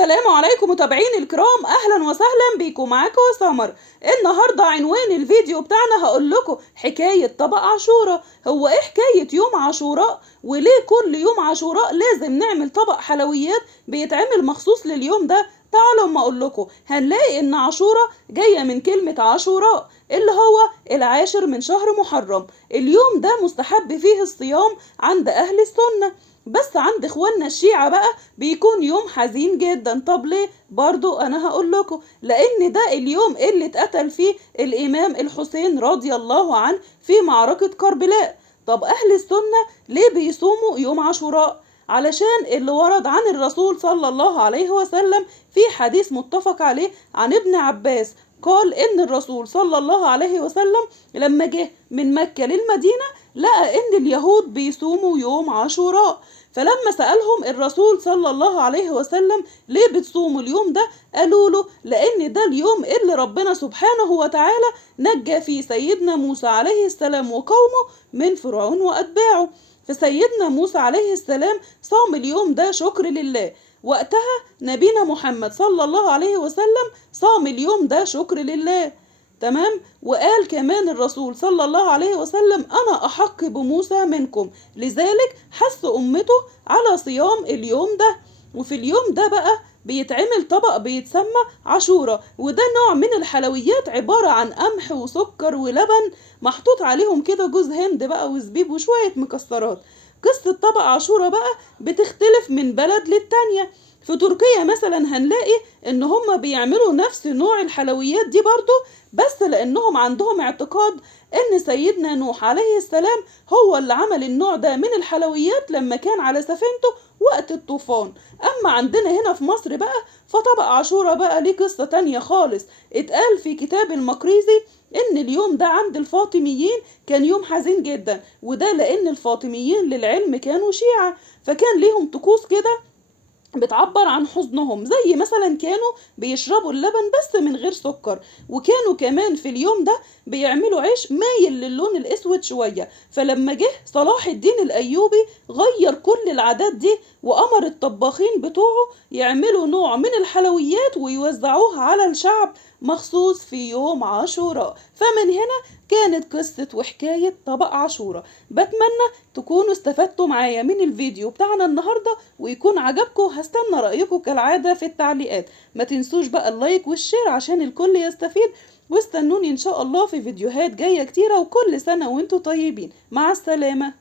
السلام عليكم متابعين الكرام، اهلا وسهلا بيكم. معاكم سمر. النهارده عنوان الفيديو بتاعنا هقول لكم حكايه طبق عاشوراء. هو ايه حكايه يوم عاشوراء وليه كل يوم عاشوراء لازم نعمل طبق حلويات بيتعمل مخصوص لليوم ده؟ تعالوا اما اقول لكم. هنلاقي ان عاشوراء جايه من كلمه عاشوراء اللي هو العاشر من شهر محرم. اليوم ده مستحب فيه الصيام عند اهل السنه، بس عند اخواننا الشيعة بقى بيكون يوم حزين جدا. طب ليه؟ برضو انا هقول لكم. لان ده اليوم اللي اتقتل فيه الامام الحسين رضي الله عنه في معركة كربلاء. طب اهل السنة ليه بيصوموا يوم عاشوراء؟ علشان اللي ورد عن الرسول صلى الله عليه وسلم في حديث متفق عليه عن ابن عباس، قال ان الرسول صلى الله عليه وسلم لما جه من مكة للمدينة لقى ان اليهود بيصوموا يوم عاشوراء، فلما سألهم الرسول صلى الله عليه وسلم ليه بتصوموا اليوم ده؟ قالوا له لأن ده اليوم اللي ربنا سبحانه وتعالى نجى فيه سيدنا موسى عليه السلام وقومه من فرعون وأتباعه. فسيدنا موسى عليه السلام صام اليوم ده شكر لله. وقتها نبينا محمد صلى الله عليه وسلم صام اليوم ده شكر لله. تمام. وقال كمان الرسول صلى الله عليه وسلم أنا أحق بموسى منكم، لذلك حث أمته على صيام اليوم ده. وفي اليوم ده بقى بيتعمل طبق بيتسمى عاشوراء، وده نوع من الحلويات عبارة عن قمح وسكر ولبن محطوط عليهم كده جوز هند بقى وزبيب وشوية مكسرات. قصة طبق عاشوراء بقى بتختلف من بلد للتانية. في تركيا مثلا هنلاقي ان هم بيعملوا نفس نوع الحلويات دي برضو، بس لانهم عندهم اعتقاد ان سيدنا نوح عليه السلام هو اللي عمل النوع ده من الحلويات لما كان على سفينته وقت الطوفان. اما عندنا هنا في مصر بقى فطبق عاشوراء بقى ليه قصة تانية خالص. اتقال في كتاب المقريزي ان اليوم ده عند الفاطميين كان يوم حزين جدا، وده لان الفاطميين للعلم كانوا شيعة، فكان ليهم طقوس كده بتعبر عن حزنهم، زي مثلا كانوا بيشربوا اللبن بس من غير سكر، وكانوا كمان في اليوم ده بيعملوا عيش مايل للون الاسود شوية. فلما جه صلاح الدين الايوبي غير كل العادات دي وامر الطباخين بتوعه يعملوا نوع من الحلويات ويوزعوها على الشعب مخصوص في يوم عاشوراء. فمن هنا كانت قصة وحكاية طبق عاشوراء. بتمنى تكونوا استفدتوا معايا من الفيديو بتاعنا النهاردة ويكون عجبكم. هستنى رأيكم كالعادة في التعليقات. ما تنسوش بقى اللايك والشير عشان الكل يستفيد، واستنوني ان شاء الله في فيديوهات جاية كتيرة، وكل سنة وانتوا طيبين. مع السلامة.